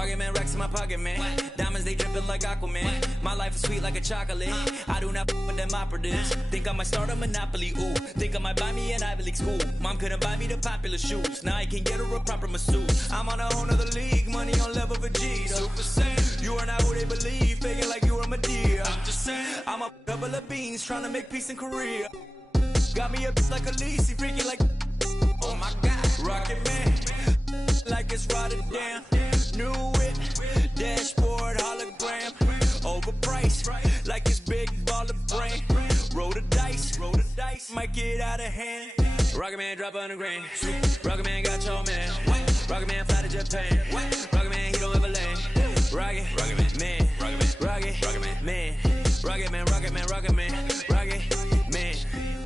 Rocket man, racks in my pocket, man. Diamonds, they dripping like Aquaman. My life is sweet like a chocolate. I do not with them operatives. Think I might start a monopoly, ooh. Think I might buy me an Ivy League school. Mom couldn't buy me the popular shoes. Now I can get her a proper masseuse. I'm on a whole nother league, money on level Vegeta. Super Saiyan. You are not who they believe, faking like you are Medea. I'm just saying. I'm a double of beans, trying to make peace in Korea. Got me a bitch like Khaleesi, freaky like. Oh my God, Rocket Man, like it's Rotterdam. New whip, dashboard hologram. Overpriced, like it's big baller brain. Roll the dice, might get out of hand. Rocket Man drop 100 grand. Rocket Man got your man. Rocket Man fly to Japan. Rocket Man, he don't ever land. Rocket Man, Rocket Man, Rocket Man, Rocket Man, Rocket Man, Rocket Man.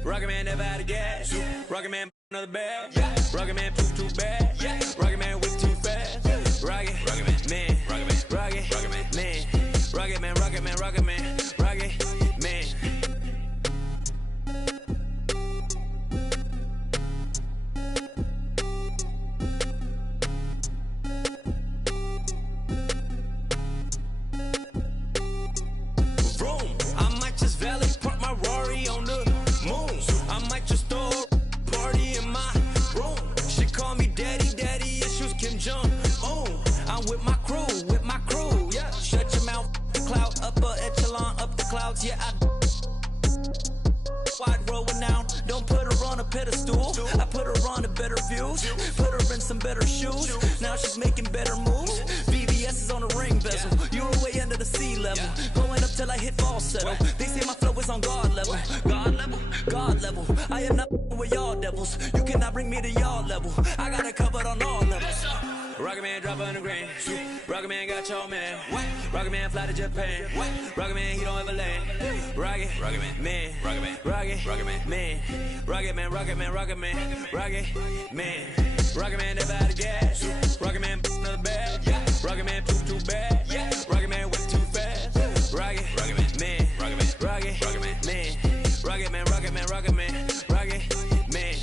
Rocket Man never had a gas. Rocket Man another bag. Rocket Man too bad. Rocket Man whip too fast. Rocket Man, Rocket Man, Rocket Man, Rocket Man, Rocket Man, Rocket Man, Rocket Man. Vroom, I might just valet park my Rari on the moon. I might just throw a party in my room. She call me daddy, issues Kim Jong. I'm with my crew, yeah. Shut your mouth, cloud, upper echelon, up the clouds, yeah. Wide rolling down, don't put her on a pedestal. I put her on a better views, put her in some better shoes. Now she's making better moves. VVS is on the ring bezel. You're way under the sea level, going up till I hit falsetto. They say my flow is on God level, God level. I am not with y'all devils. You cannot bring me to y'all level. I got it covered on all levels. Rocket Man drop 100 grand. Rocket Man got your man. Rocket Man fly to Japan. Rocket Man, he don't ever land. Rocket Man, Rocket Man, Rocket Man, Rocket Man, Rocket Man, Rocket Man, Rocket Man. Rocket Man never had a gas. Rocket Man another bag. Rocket Man too bad. Rocket Man whip too fast. Rocket Man, Rocket Man, Rocket Man, Rocket Man, Rocket Man, Rocket Man, Rocket Man.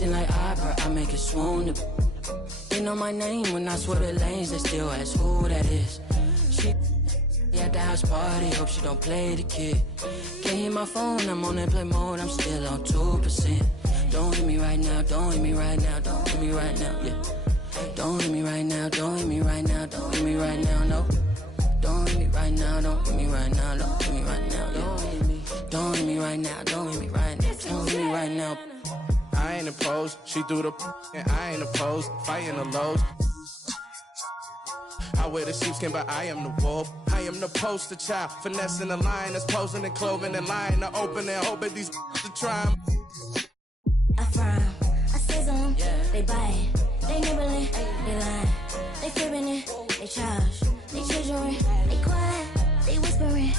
Like opera, I make it swoon. They know my name when I swear the lanes, they still ask who that is. She at the house party, hope she don't play the kid. Can't hear my phone, I'm on airplane mode, I'm still on 2%. Don't hit me right now, don't hit me right now, don't hit me right now, yeah. Don't hit me right now, don't hit me right now, don't hit me right now, no. Don't hit me right now, don't hit me right now, don't hit me right now, yeah. Don't hit me right now, don't hit me right now, don't hit me right now. I ain't opposed, she threw the and I ain't opposed, fighting the lows. I wear the sheepskin, but I am the wolf. I am the poster child, finessing the line that's posing and clothing and lying to open and hoping these to try. I frown, I sizzle them, they buy it, they nibbling, they lying, they fibbing it, they charge, they chiseling, they quiet, they whispering.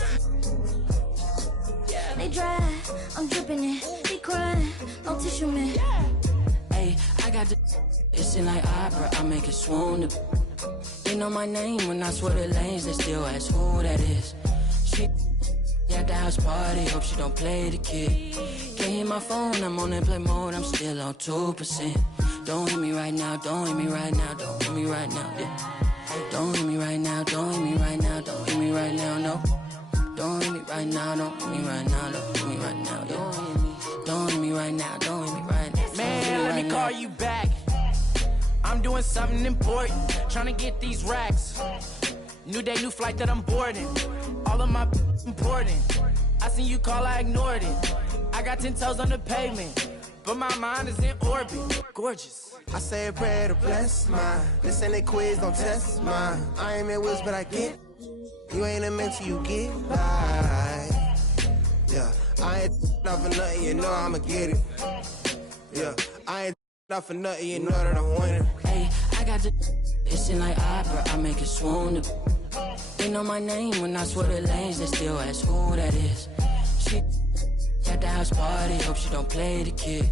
They dry, I'm dripping it, they crying, no tissue man. Hey, I got the it's in like opera, I make it swoon. They know my name when I swear the lanes, they still ask who that is. She at the house party, hope she don't play the kid. Can't hear my phone, I'm on airplane mode, I'm still on 2%. Don't hit me right now, don't hit me right now, don't hit me right now, yeah. Don't hit me right now, don't hit me right now, don't hit me right now, no. Don't hit me right now, don't hit me right now, don't hit me right now, yeah. Don't hit me right now, don't hit me right now. Man, let me call you back. I'm doing something important, trying to get these racks. New day, new flight that I'm boarding. All of my important. I seen you call, I ignored it. I got 10 toes on the pavement, but my mind is in orbit. Gorgeous. I say a prayer to bless mine. This ain't a quiz, don't test mine. I ain't in wheels, but I get. You ain't a mentor, you get by. Yeah, I ain't not for nothing, you know I'ma get it. Yeah, I ain't not for nothing, you know that I'm winning. Hey, I got the it's in like opera, I make it swoon. They know my name when I swear the lanes, they still ask who that is. She at the house party, hope she don't play the kid.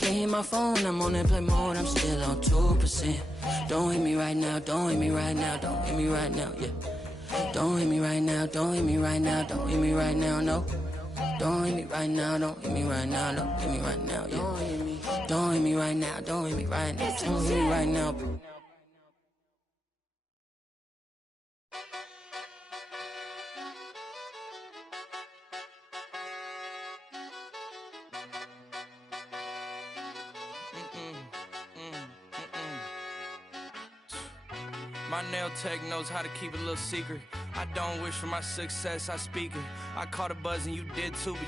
Can't hit my phone, I'm on airplane mode, I'm still on 2%. Don't hit me right now, don't hit me right now, don't hit me right now, yeah. Don't hit me right now, don't hit me right now, don't hit me right now, no. Don't hit me right now, don't hit me right now, don't hit me right now, yeah. Don't hit me right now, don't hit me right now, don't hit me right now. My nail tech knows how to keep it a little secret. I don't wish for my success, I speak it. I caught a buzz and you did too, but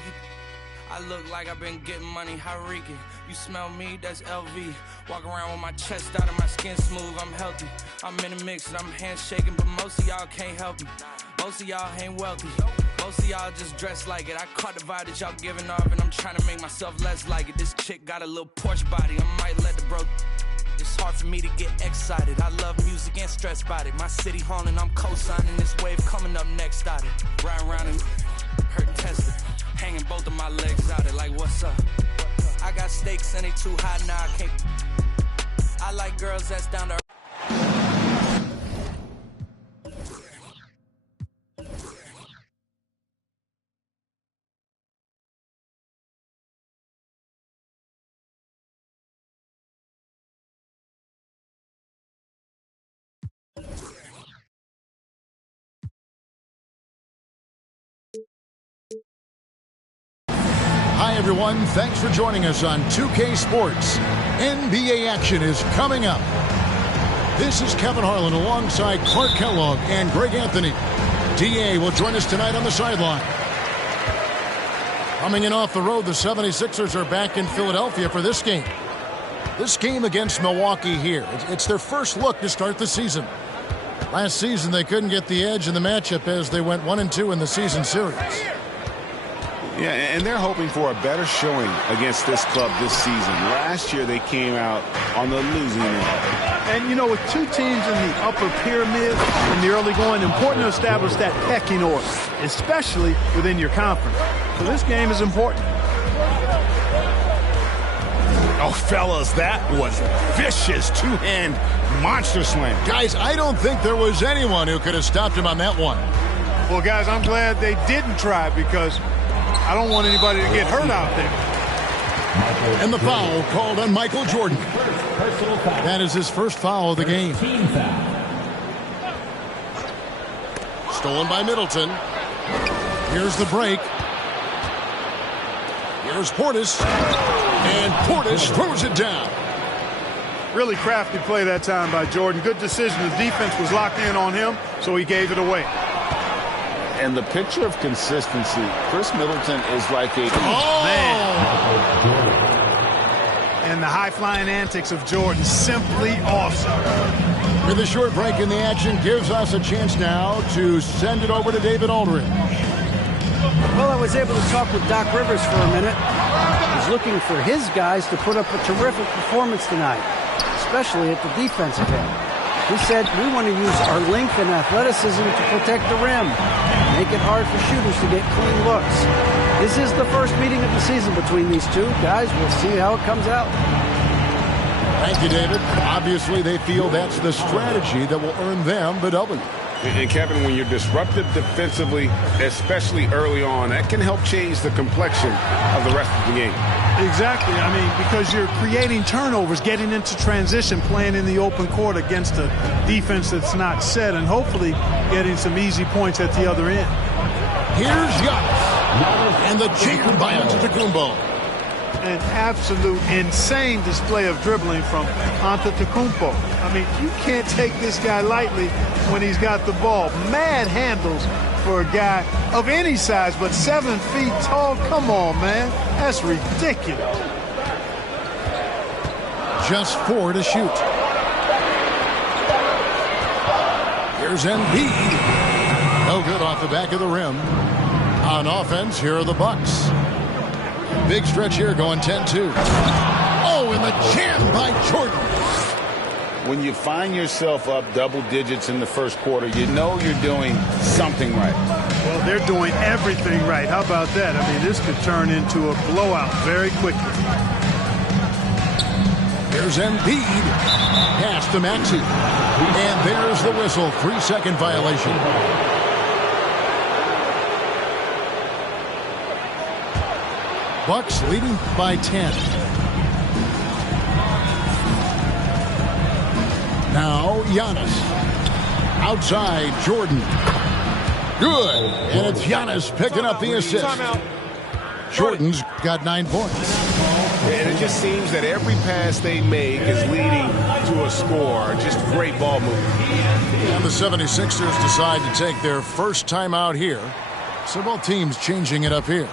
I look like I've been getting money, how reek it. You smell me, that's LV. Walk around with my chest out and my skin smooth, I'm healthy. I'm in a mix and I'm handshaking, but most of y'all can't help me. Most of y'all ain't wealthy. Most of y'all just dress like it. I caught the vibe that y'all giving off and I'm trying to make myself less like it. This chick got a little Porsche body, I might let the bro. It's hard for me to get excited. I love music and stressed about it. My city haunting, I'm co-signing this wave coming up next out it. Riding around and hurt tested. Hanging both of my legs out it like what's up? I got stakes and they too high now I can't. I like girls that's down to earth. Hi, everyone. Thanks for joining us on 2K Sports. NBA action is coming up. This is Kevin Harlan alongside Clark Kellogg and Greg Anthony. DA will join us tonight on the sideline. Coming in off the road, the 76ers are back in Philadelphia for this game. This game against Milwaukee here. It's their first look to start the season. Last season, they couldn't get the edge in the matchup as they went 1-2 in the season series. Yeah, and they're hoping for a better showing against this club this season. Last year, they came out on the losing end. And, you know, with two teams in the upper pyramid in the early going, important to establish that pecking order, especially within your conference. So this game is important. Oh, fellas, that was vicious two-hand monster slam. Guys, I don't think there was anyone who could have stopped him on that one. Well, guys, I'm glad they didn't try because I don't want anybody to get hurt out there. And the foul called on Michael Jordan. That is his first foul of the game. Stolen by Middleton. Here's the break. Here's Portis. And Portis throws it down. Really crafty play that time by Jordan. Good decision. The defense was locked in on him, so he gave it away. And the picture of consistency, Chris Middleton is like a... Oh, man. And the high-flying antics of Jordan, simply awesome. With a short break in the action, gives us a chance now to send it over to David Aldridge. Well, I was able to talk with Doc Rivers for a minute. He's looking for his guys to put up a terrific performance tonight, especially at the defensive end. He said, we want to use our length and athleticism to protect the rim, make it hard for shooters to get clean looks. This is the first meeting of the season between these two. Guys, we'll see how it comes out. Thank you, David. Obviously, they feel that's the strategy that will earn them the W. And Kevin, when you're disruptive defensively, especially early on, that can help change the complexion of the rest of the game. Exactly. I mean, because you're creating turnovers, getting into transition, playing in the open court against a defense that's not set, and hopefully getting some easy points at the other end. Here's Giannis. And the jam by Antetokounmpo. An absolute insane display of dribbling from Antetokounmpo. I mean, you can't take this guy lightly when he's got the ball. Mad handles for a guy of any size, but 7 feet tall. Come on, man. That's ridiculous. Just 4 to shoot. Here's Embiid. No good off the back of the rim. On offense, here are the Bucks. Big stretch here going 10-2. Oh, and the jam by Jordan. when you find yourself up double digits in the first quarter, you know you're doing something right. Well, they're doing everything right. How about that? I mean, this could turn into a blowout very quickly. Here's Embiid. Pass to Maxey. And there's the whistle. 3-second violation. Bucks leading by 10. Now Giannis. Outside, Jordan. Good. And it's Giannis picking up the assist. Jordan's got 9 points. And it just seems that every pass they make is leading to a score. Just great ball movement. And the 76ers decide to take their first time out here. So both teams changing it up here.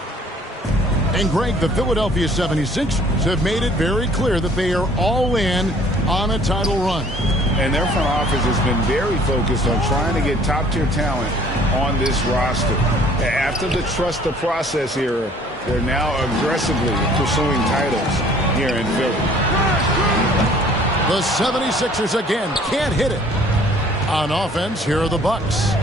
And Greg, the Philadelphia 76ers have made it very clear that they are all in on a title run. And their front office has been very focused on trying to get top-tier talent on this roster. After the trust the process era, they're now aggressively pursuing titles here in Philly. The 76ers again can't hit it. On offense, here are the Bucks.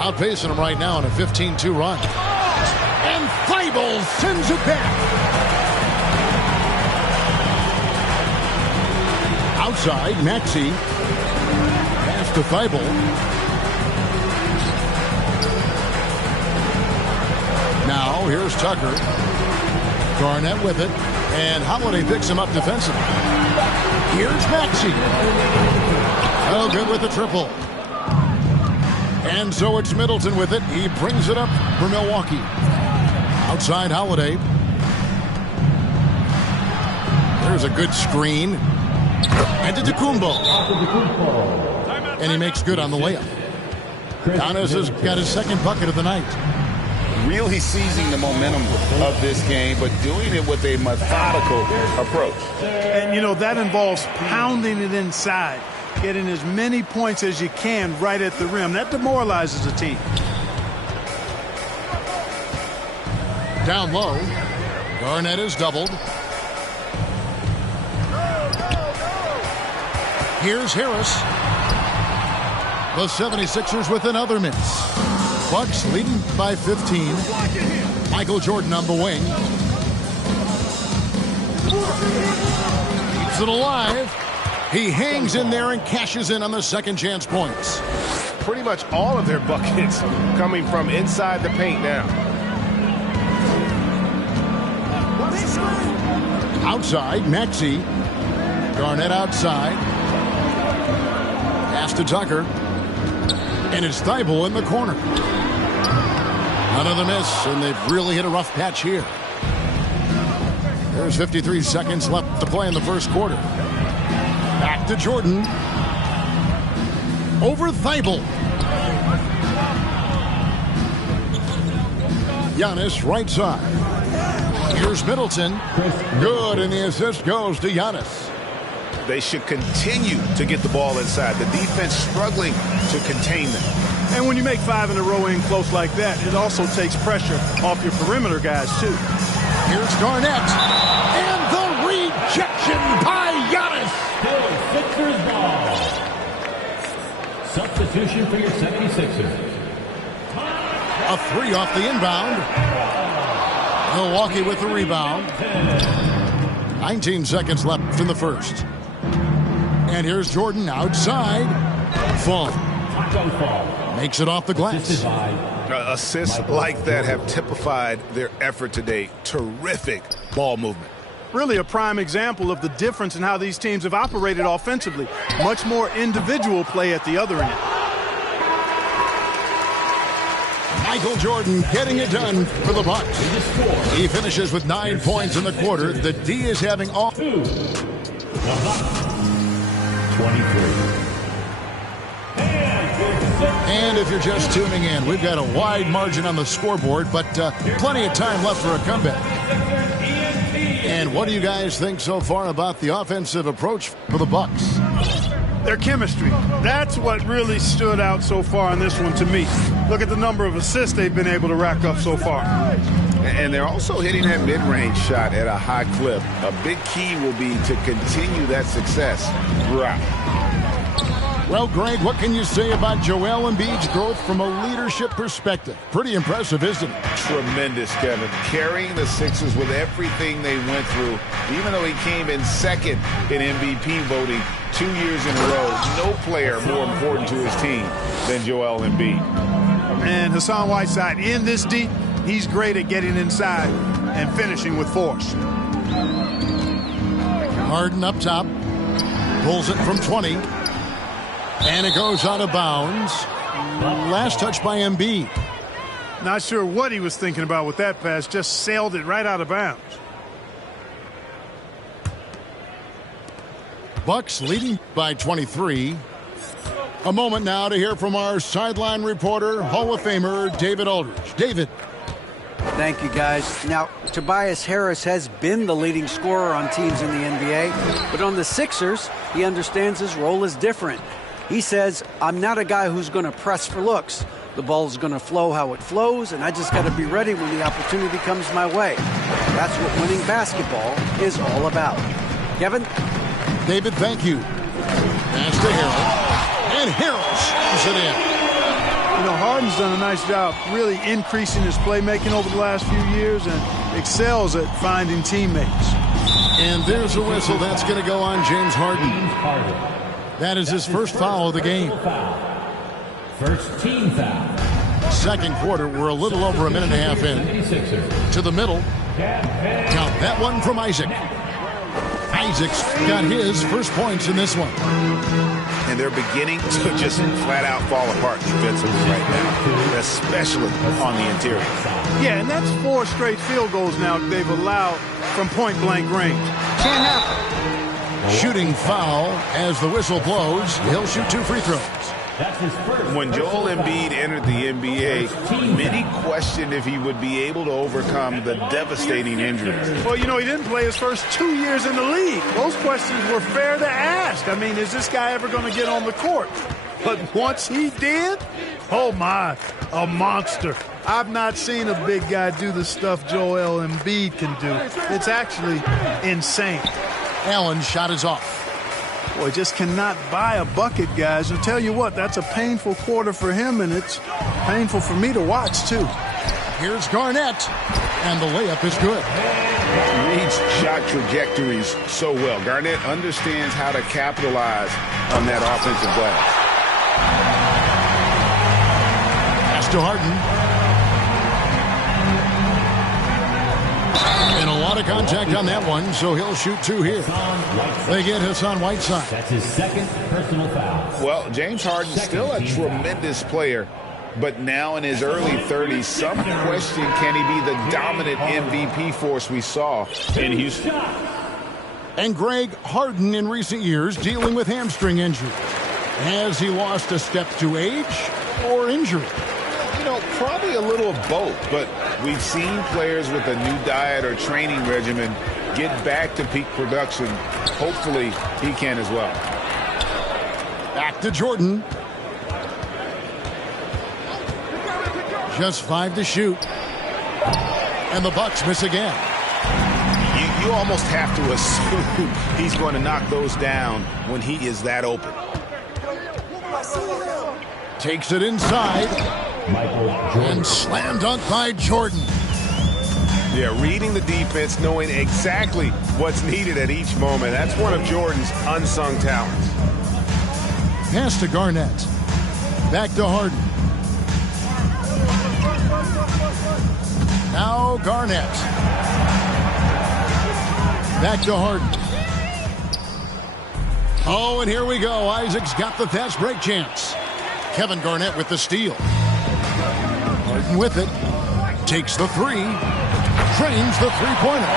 Outpacing them right now in a 15-2 run. And Thibault sends it back. Outside, Maxey. Pass to Thibault. Now, here's Tucker. Garnett with it. And Holiday picks him up defensively. Here's Maxey. Oh, good with the triple. And so it's Middleton with it. He brings it up for Milwaukee. Outside Holiday. There's a good screen. And to Antetokounmpo. And he makes good on the layup. Giannis has got his second bucket of the night. Really seizing the momentum of this game, but doing it with a methodical approach. And, you know, that involves pounding it inside, getting as many points as you can right at the rim. That demoralizes a team. Down low. Garnett is doubled. Here's Harris. The 76ers with another miss. Bucks leading by 15. Michael Jordan on the wing. Keeps it alive. He hangs in there and cashes in on the second chance points. Pretty much all of their buckets coming from inside the paint now. Outside, Maxey. Garnett outside. Pass to Tucker. And it's Thibault in the corner. Another miss, and they've really hit a rough patch here. There's 53 seconds left to play in the first quarter. Back to Jordan. Over Thibault. Giannis right side. Here's Middleton. Good, and the assist goes to Giannis. They should continue to get the ball inside. The defense struggling to contain them. And when you make 5 in a row in close like that, it also takes pressure off your perimeter guys, too. Here's Garnett. And the rejection by Giannis. Still Sixers ball. Substitution for your 76ers. A 3 off the inbound. Milwaukee with the rebound. 19 seconds left in the first. And here's Jordan outside. Fall. Makes it off the glass. Assists like that have typified their effort today. Terrific ball movement. Really a prime example of the difference in how these teams have operated offensively. Much more individual play at the other end. Michael Jordan getting it done for the Bucks. He finishes with 9 points in the quarter. The D is having all. 23. And if you're just tuning in, we've got a wide margin on the scoreboard, but plenty of time left for a comeback. And what do you guys think so far about the offensive approach for the Bucks? Their chemistry. That's what really stood out so far in this one to me. Look at the number of assists they've been able to rack up so far. And they're also hitting that mid-range shot at a high clip. A big key will be to continue that success throughout. Well, Greg, what can you say about Joel Embiid's growth from a leadership perspective? Pretty impressive, isn't it? Tremendous, Kevin. Carrying the Sixers with everything they went through, even though he came in second in MVP voting 2 years in a row. No player more important to his team than Joel Embiid. And Hassan Whiteside in this deep, he's great at getting inside and finishing with force. Harden up top. Pulls it from 20. And it goes out of bounds. Last touch by Embiid. Not sure what he was thinking about with that pass. Just sailed it right out of bounds. Bucks leading by 23. A moment now to hear from our sideline reporter, Hall of Famer David Aldridge. David. Thank you, guys. Now, Tobias Harris has been the leading scorer on teams in the NBA, but on the Sixers, he understands his role is different. He says, I'm not a guy who's going to press for looks. The ball's going to flow how it flows, and I just got to be ready when the opportunity comes my way. That's what winning basketball is all about. Kevin? David, thank you. Pass to Harrell. And Harrell shoots it in. You know, Harden's done a nice job really increasing his playmaking over the last few years and excels at finding teammates. And there's a whistle. That's going to go on James Harden. That is his first foul of the game. First team foul. Second quarter, we're a little over a minute and a half in. To the middle. Count that one from Isaac. Isaac's got his first points in this one. And they're beginning to just flat out fall apart defensively right now, especially on the interior. Yeah, and that's 4 straight field goals now they've allowed from point-blank range. Can't happen. Shooting foul as the whistle blows. He'll shoot 2 free throws. When Joel Embiid entered the NBA, many questioned if he would be able to overcome the devastating injuries. Well, you know, he didn't play his first 2 years in the league. Those questions were fair to ask. I mean, is this guy ever going to get on the court? But once he did, oh my, a monster. I've not seen a big guy do the stuff Joel Embiid can do. It's actually insane. Allen's shot is off. Boy, just cannot buy a bucket, guys. And tell you what, that's a painful quarter for him, and it's painful for me to watch, too. Here's Garnett, and the layup is good. He reads shot trajectories so well. Garnett understands how to capitalize on that offensive glass. Pass to Harden. And a lot of contact on that one, so he'll shoot 2 here. They get Hassan Whiteside. That's his second personal foul. Well, James Harden's still a tremendous player, but now in his early 30s, some question, can he be the dominant MVP force we saw in Houston? And Greg, Harden in recent years dealing with hamstring injury. Has he lost a step to age or injury? You know, probably a little of both, but we've seen players with a new diet or training regimen get back to peak production. Hopefully, he can as well. Back to Jordan. Just 5 to shoot. And the Bucks miss again. You almost have to assume he's going to knock those down when he is that open. Takes it inside. And slam dunk by Jordan. Yeah, reading the defense, knowing exactly what's needed at each moment. That's one of Jordan's unsung talents. Pass to Garnett. Back to Harden. Now Garnett. Back to Harden. Oh, and here we go. Isaac's got the fast break chance. Kevin Garnett with the steal. Harden with it. Takes the 3. Trains the three-pointer.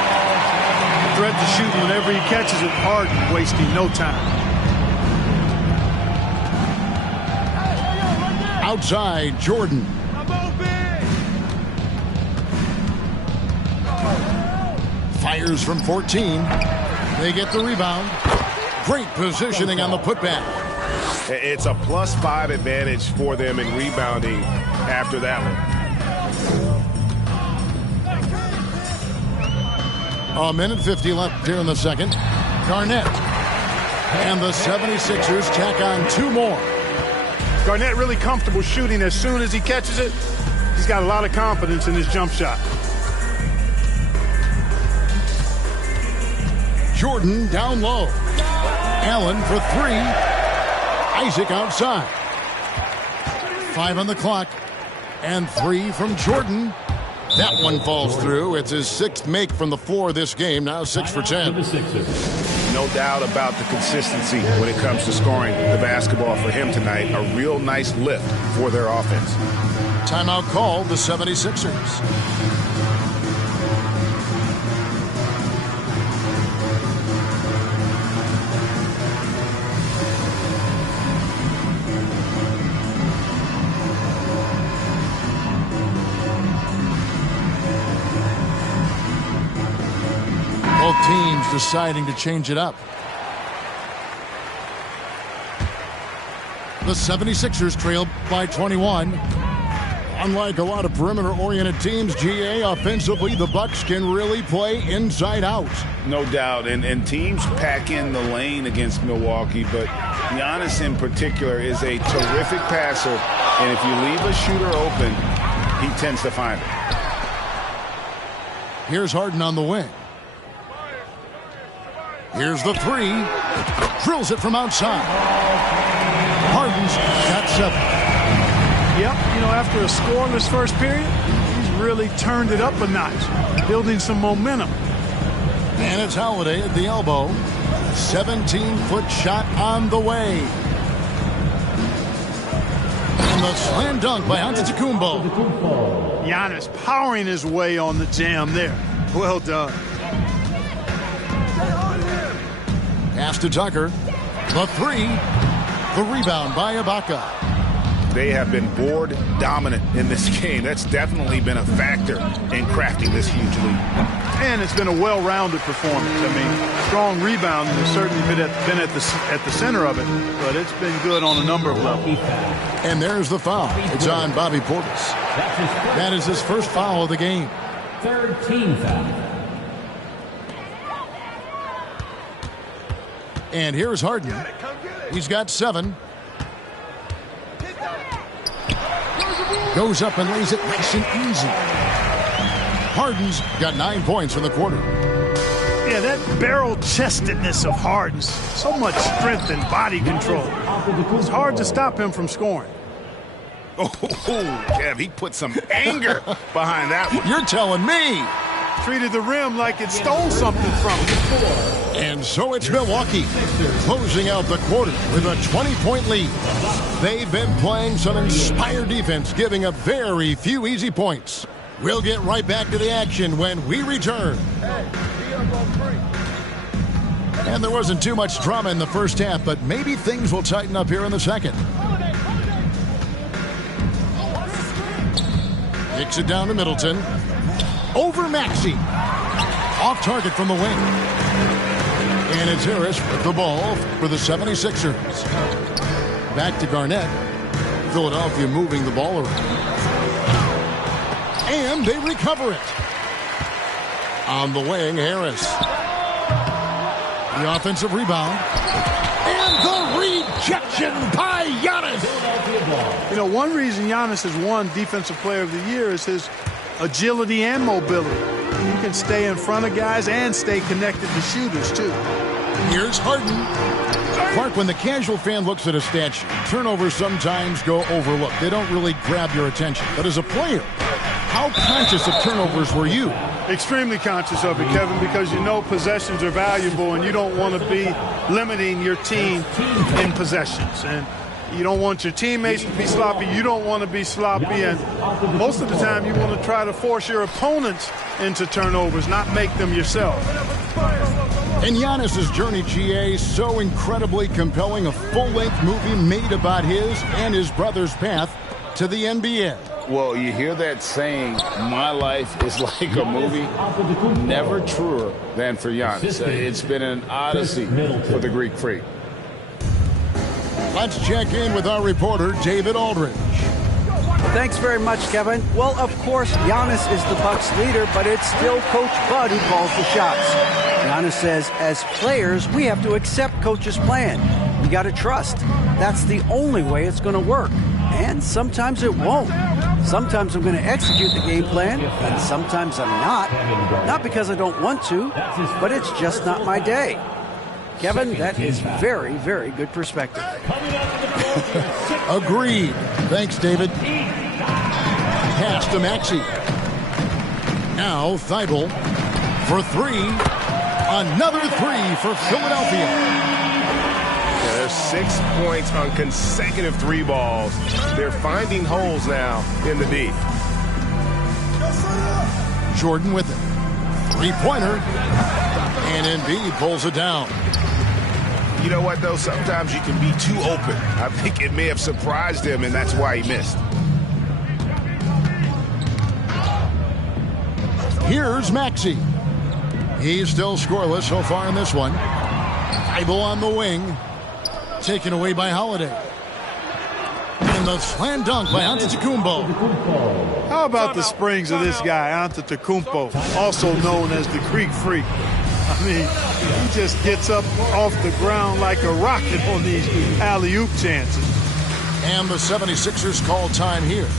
Threat to shoot whenever he catches it. Harden wasting no time. Outside, Jordan. Fires from 14. They get the rebound. Great positioning on the putback. It's a +5 advantage for them in rebounding after that one. 1:50 left here in the second. Garnett. And the 76ers tack on 2 more. Garnett really comfortable shooting. As soon as he catches it, he's got a lot of confidence in his jump shot. Jordan down low. Allen for 3. Isaac outside. 5 on the clock. And 3 from Jordan. That one falls through. It's his 6th make from the floor this game. Now 6 for 10. No doubt about the consistency when it comes to scoring the basketball for him tonight. A real nice lift for their offense. Timeout called the 76ers. Both teams deciding to change it up. The 76ers trail by 21. Unlike a lot of perimeter-oriented teams, GA, offensively, the Bucks can really play inside out. No doubt, and teams pack in the lane against Milwaukee, but Giannis in particular is a terrific passer, and if you leave a shooter open, he tends to find it. Here's Harden on the wing. Here's the 3. Drills it from outside. Harden's got 7. Yep, after a scoreless first period, he's really turned it up a notch, building some momentum. And it's Holiday at the elbow. 17-foot shot on the way. And the slam dunk by Antetokounmpo. Giannis powering his way on the jam there. Well done. Pass to Tucker. The 3. The rebound by Ibaka. They have been board dominant in this game. That's definitely been a factor in crafting this huge lead. And it's been a well-rounded performance. I mean, strong rebounding has certainly been at the center of it, but it's been good on a number of levels. And there's the foul. It's on Bobby Portis. That is his first foul of the game. 3rd team foul. And here's Harden. He's got 7. Goes up and lays it nice and easy. Harden's got 9 points in the quarter. Yeah, that barrel-chestedness of Harden's. So much strength and body control. It's hard to stop him from scoring. Oh, Kev, he put some anger behind that one. You're telling me. Treated the rim like it stole something from him. And so it's Milwaukee closing out the quarter with a 20-point lead. They've been playing some inspired defense, giving up very few easy points. We'll get right back to the action when we return. And there wasn't too much drama in the first half, but maybe things will tighten up here in the second. Kicks it down to Middleton. Over Maxey. Off target from the wing. And it's Harris with the ball for the 76ers. Back to Garnett. Philadelphia moving the ball around. And they recover it. On the wing, Harris. The offensive rebound. And the rejection by Giannis. One reason Giannis has won Defensive Player of the Year is his agility and mobility. You can stay in front of guys and stay connected to shooters, too. Here's Harden. Clark, when the casual fan looks at a stat sheet, turnovers sometimes go overlooked. They don't really grab your attention. But as a player, how conscious of turnovers were you? Extremely conscious of it, Kevin, because possessions are valuable and you don't want to be limiting your team in possessions. And you don't want your teammates to be sloppy. You don't want to be sloppy. And most of the time, you want to try to force your opponents into turnovers, not make them yourself. And Giannis's journey, GA, so incredibly compelling. A full-length movie made about his and his brother's path to the NBA. Well, you hear that saying, my life is like a movie. Never truer than for Giannis. It's been an odyssey for the Greek freak. Let's check in with our reporter, David Aldridge. Thanks very much, Kevin. Well, of course, Giannis is the Bucks leader, but it's still Coach Bud who calls the shots. Giannis says, as players, we have to accept Coach's plan. We got to trust. That's the only way it's going to work. And sometimes it won't. Sometimes I'm going to execute the game plan, and sometimes I'm not. Not because I don't want to, but it's just not my day. Kevin, that is very, very good perspective. Agreed. Thanks, David. Pass to Maxey. Now Thibault for three. Another three for Philadelphia. Yeah, there's 6 points on consecutive three balls. They're finding holes now in the D. Jordan with it. Three-pointer. And Embiid pulls it down. You know what, though? Sometimes you can be too open. I think it may have surprised him, and that's why he missed. Here's Maxey. He's still scoreless so far in this one. Thibault on the wing. Taken away by Holiday. And the slam dunk by Antetokounmpo. How about the springs of this guy, Antetokounmpo, also known as the Greek Freak? I mean, he just gets up off the ground like a rocket on these alley-oop chances. And the 76ers call time here.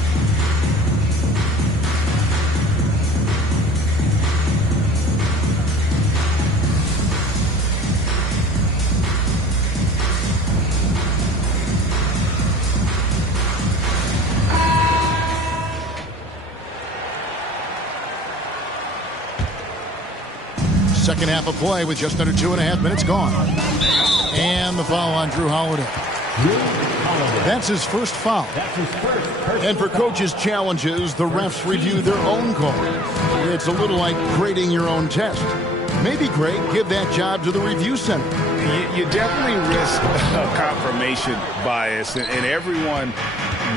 Second half of play with just under 2.5 minutes gone. And the foul on Drew Holiday. That's his first foul. And for coaches' challenges, the refs review their own call. It's a little like grading your own test. Maybe, Greg, give that job to the review center. You definitely risk a confirmation bias, and everyone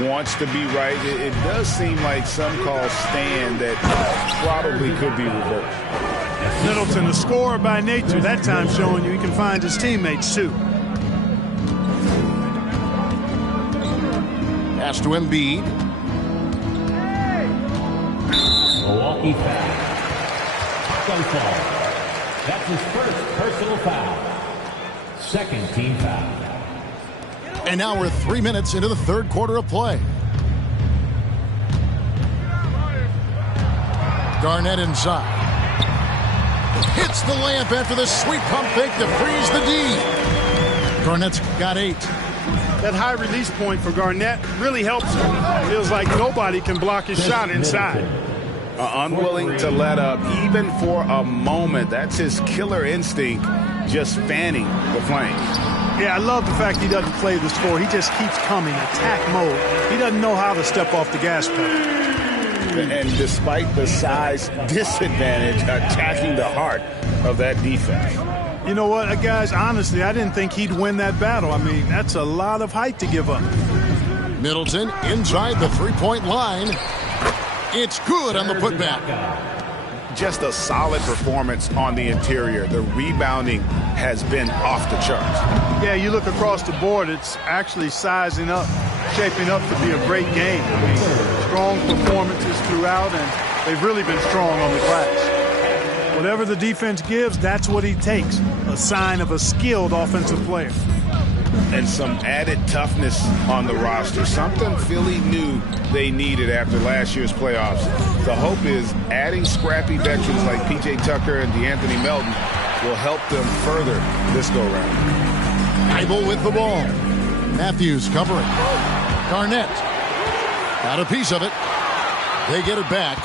wants to be right. It does seem like some calls stand that probably could be reversed. Middleton, a scorer by nature, that time showing you he can find his teammates too. Pass to Embiid. Milwaukee foul. Foul. That's his first personal foul. Second team foul. And now we're 3 minutes into the third quarter of play. Garnett inside. Hits the layup after the sweet pump fake to freeze the D. Garnett's got 8. That high release point for Garnett really helps him. Feels like nobody can block his shot inside. Unwilling to let up even for a moment. That's his killer instinct, just fanning the flames. Yeah, I love the fact he doesn't play the score. He just keeps coming, attack mode. He doesn't know how to step off the gas pedal. And despite the size disadvantage, attacking the heart of that defense. You know what, guys, honestly, I didn't think he'd win that battle. I mean, that's a lot of height to give up. Middleton inside the three-point line. It's good on the putback. Just a solid performance on the interior. The rebounding has been off the charts. Yeah, you look across the board, it's actually sizing up, shaping up to be a great game. I mean, strong performances throughout, and they've really been strong on the glass. Whatever the defense gives, that's what he takes. A sign of a skilled offensive player. And some added toughness on the roster. Something Philly knew they needed after last year's playoffs. The hope is adding scrappy veterans like P.J. Tucker and DeAnthony Melton will help them further this go-round. Thibault with the ball. Matthews covering. Garnett got a piece of it. They get it back.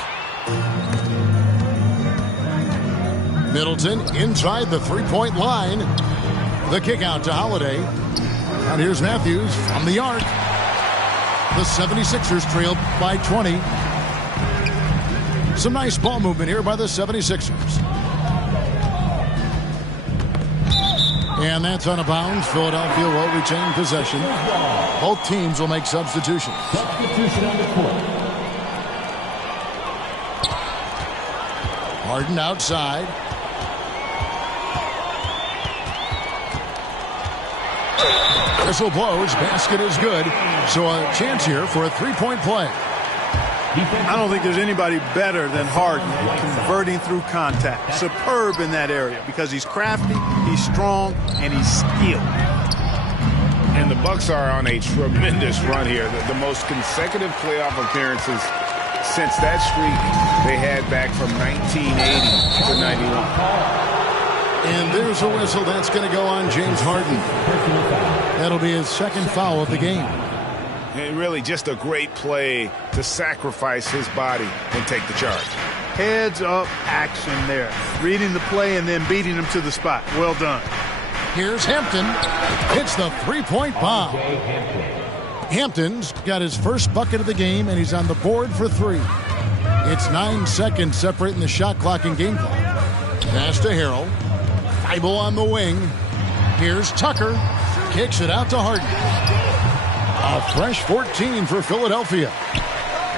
Middleton inside the three-point line. The kick out to Holiday. And here's Matthews from the arc. The 76ers trailed by 20. Some nice ball movement here by the 76ers. And that's out of bounds. Philadelphia will retain possession. Both teams will make substitutions. Substitution on the court. Harden outside. Whistle blows. Basket is good. So a chance here for a three-point play. I don't think there's anybody better than Harden converting through contact. Superb in that area because he's crafty, he's strong, and he's skilled. And the Bucks are on a tremendous run here. The most consecutive playoff appearances since that streak they had back from 1980 to 91. And there's a whistle. That's going to go on James Harden. That'll be his second foul of the game. And really just a great play to sacrifice his body and take the charge. Heads up action there. Reading the play and then beating him to the spot. Well done. Here's Hampton. Hits the three-point bomb. Hampton's got his first bucket of the game, and he's on the board for three. It's 9 seconds separating the shot clock and game clock. Pass to Harrell. Thibault on the wing. Here's Tucker. Kicks it out to Harden. A fresh 14 for Philadelphia.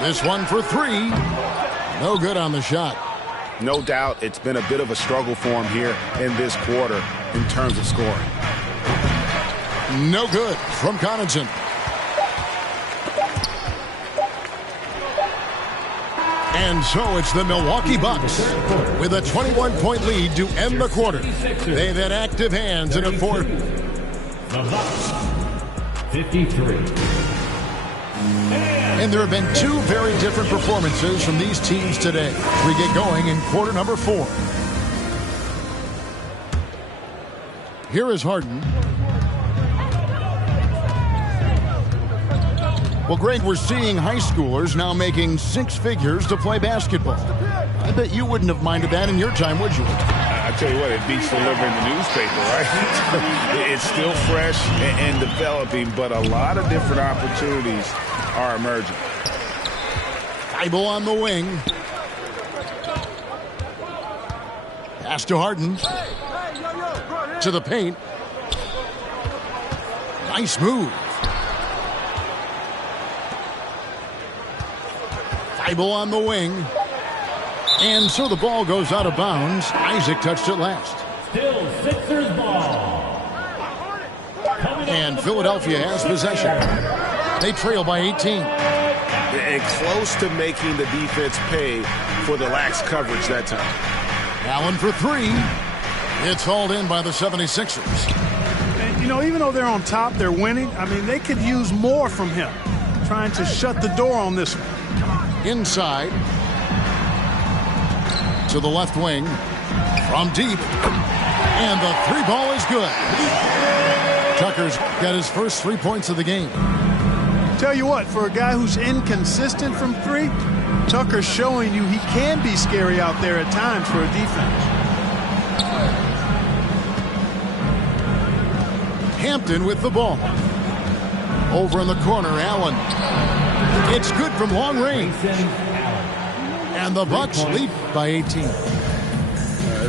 This one for three. No good on the shot. No doubt it's been a bit of a struggle for him here in this quarter in terms of scoring. No good from Connaughton. And so it's the Milwaukee Bucks with a 21-point lead to end the quarter. They've had active hands in a fourth. The Bucks, 53. And there have been two very different performances from these teams today. We get going in quarter number 4. Here is Harden. Well, Greg, we're seeing high schoolers now making 6 figures to play basketball. I bet you wouldn't have minded that in your time, would you? I tell you what, it beats delivering the newspaper, right? It's still fresh and developing, but a lot of different opportunities are emerging. Thibault on the wing. Pass to Harden. To the paint. Nice move. Thibault on the wing. And so the ball goes out of bounds. Isaac touched it last. Still Sixers ball. And Philadelphia has possession. They trail by 18. And close to making the defense pay for the lax coverage that time. Allen for three. It's hauled in by the 76ers. And, you know, even though they're on top, they're winning. I mean, they could use more from him. Trying to shut the door on this one. Inside. To the left wing. From deep. And the three ball is good. Tucker's got his first 3 points of the game. Tell you what, for a guy who's inconsistent from three, Tucker's showing you he can be scary out there at times for a defense. Hampton with the ball. Over in the corner, Allen. It's good from long range. And the Bucks lead by 18.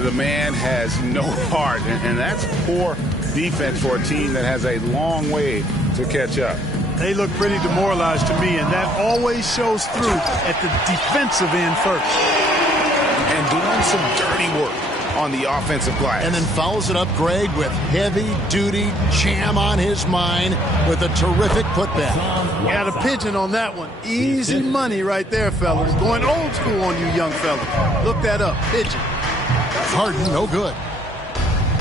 The man has no heart, and that's poor defense for a team that has a long way to catch up. They look pretty demoralized to me, and that always shows through at the defensive end first. And doing some dirty work on the offensive glass. And then follows it up, Greg, with heavy-duty jam on his mind with a terrific putback. Got a pigeon on that one. Easy money right there, fellas. Going old school on you young fellas. Look that up. Pigeon. Harden, no good.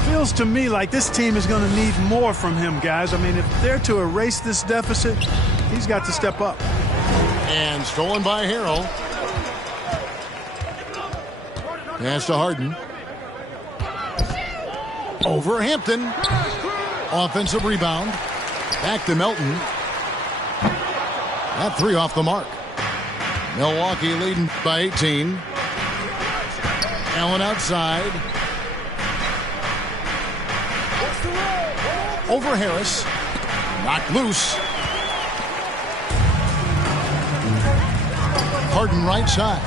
Feels to me like this team is going to need more from him, guys. I mean, if they're to erase this deficit, he's got to step up. And stolen by Harrell. Pass to Harden. Over Hampton. Offensive rebound. Back to Melton. That three off the mark. Milwaukee leading by 18. Allen outside. Over Harris. Knocked loose. Harden right side.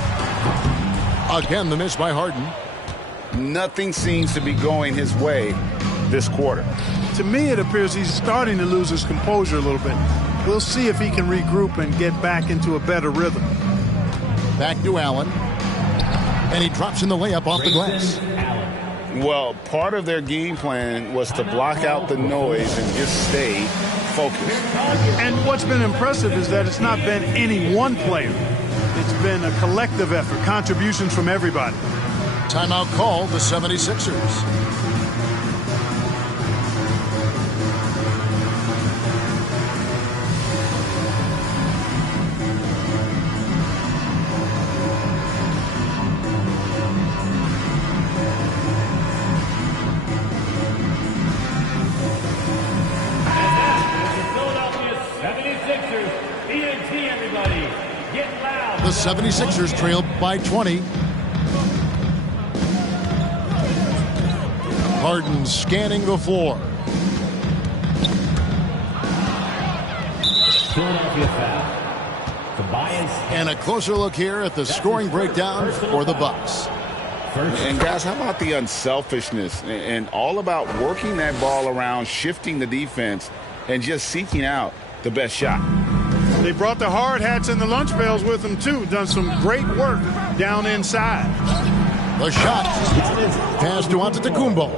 Again, the miss by Harden. Nothing seems to be going his way this quarter. To me, it appears he's starting to lose his composure a little bit. We'll see if he can regroup and get back into a better rhythm. Back to Allen. And he drops in the layup off the glass. Well, part of their game plan was to block out the noise and just stay focused. And what's been impressive is that it's not been any one player. It's been a collective effort, contributions from everybody. Timeout call, the 76ers. The 76ers trail by 20. Harden scanning the floor. And a closer look here at the scoring breakdown for the Bucks. And guys, how about the unselfishness and all about working that ball around, shifting the defense, and just seeking out the best shot. They brought the hard hats and the lunch bells with them, too. Done some great work down inside. The shot. Pass to Antetokounmpo.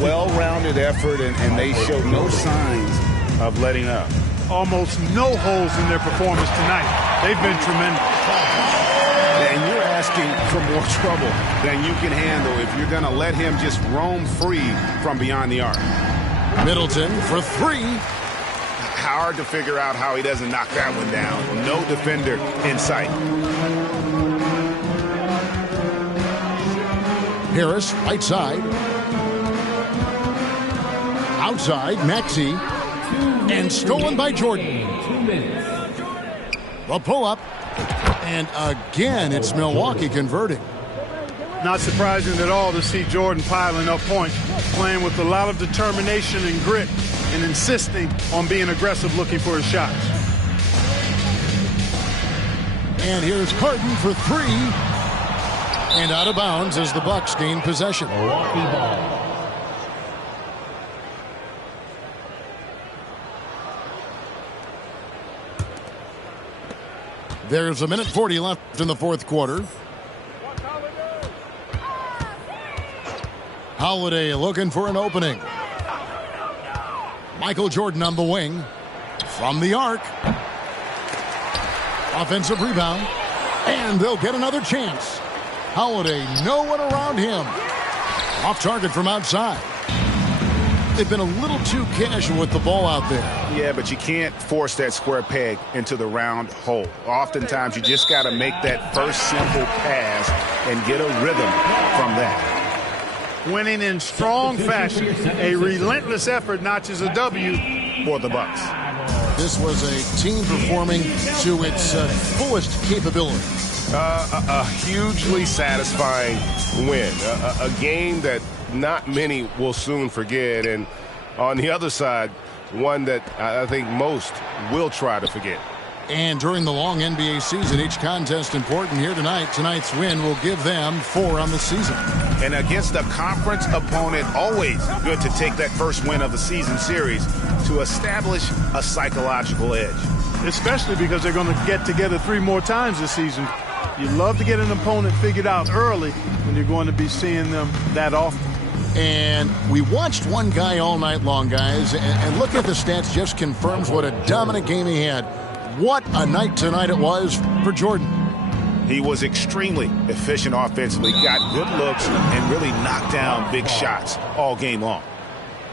Well-rounded effort, and they showed no signs of letting up. Almost no holes in their performance tonight. They've been tremendous. And you're asking for more trouble than you can handle if you're going to let him just roam free from beyond the arc. Middleton for three. Hard to figure out how he doesn't knock that one down. No defender in sight. Harris, right side. Outside, Maxey. And stolen by Jordan. The pull-up. And again, it's Milwaukee converting. Not surprising at all to see Jordan piling up points, playing with a lot of determination and grit, and insisting on being aggressive looking for his shots. And here's Harden for three. And out of bounds as the Bucks gain possession. Milwaukee ball. There's 1:40 left in the fourth quarter. Holiday looking for an opening. Michael Jordan on the wing. From the arc. Offensive rebound. And they'll get another chance. Holiday, no one around him. Off target from outside. They've been a little too casual with the ball out there. Yeah, but you can't force that square peg into the round hole. Oftentimes, you just got to make that first simple pass and get a rhythm from that. Winning in strong fashion. A relentless effort notches a W for the Bucks. This was a team performing to its fullest capability. A hugely satisfying win. A game that not many will soon forget. And on the other side, one that I think most will try to forget. And during the long NBA season, each contest important here tonight. Tonight's win will give them 4 on the season. And against a conference opponent, always good to take that first win of the season series to establish a psychological edge. Especially because they're going to get together 3 more times this season. You love to get an opponent figured out early when you're going to be seeing them that often. And we watched one guy all night long, guys, and look at the stats, just confirms what a dominant game he had. What a night tonight it was for Jordan. He was extremely efficient offensively, got good looks, and really knocked down big shots all game long.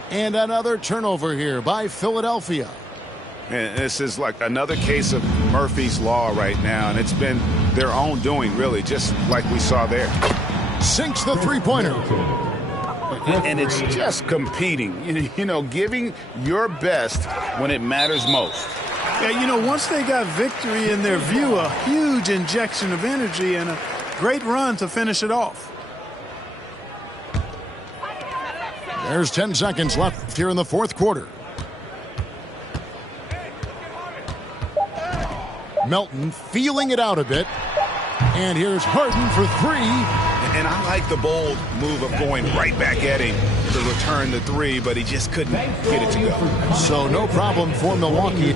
And another turnover here by Philadelphia. And this is like another case of Murphy's Law right now, and it's been their own doing, really, just like we saw there. Sinks the three-pointer. And it's just competing, you know, giving your best when it matters most. Yeah, you know, once they got victory in their view, a huge injection of energy and a great run to finish it off. There's 10 seconds left here in the fourth quarter. Melton feeling it out a bit. And here's Harden for three. And I like the bold move of going right back at him to return the three, but he just couldn't get it to go. So no problem for Milwaukee.